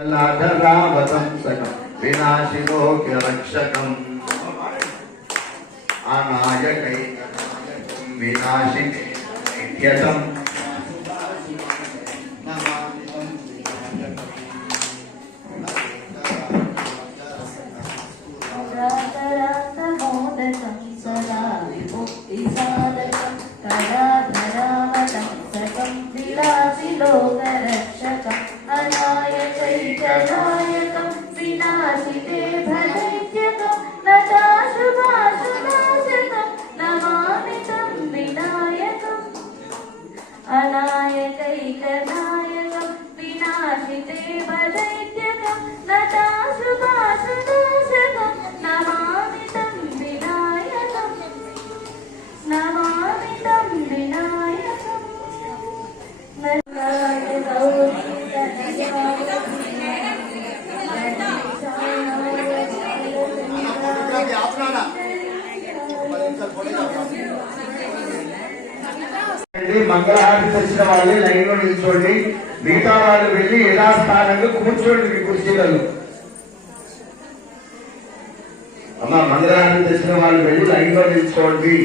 लाधरावतंसकं विनाशिलोक्यरक्षकम् अनायकैकनायकं विनाशिकैक्यतम् सदा विमुक्तिसाधकं तदा Thank you. వెళ్ళి మంగళహారతి తెచ్చిన వాళ్ళే లైన్లో నిల్చోండి. మిగతా వాళ్ళు వెళ్ళి యథాస్థానంగా కూర్చోండి మీ కుర్చీలలో. అమ్మ మంగళహారతి తెచ్చిన వాళ్ళు వెళ్ళి లైన్లో నిల్చోండి.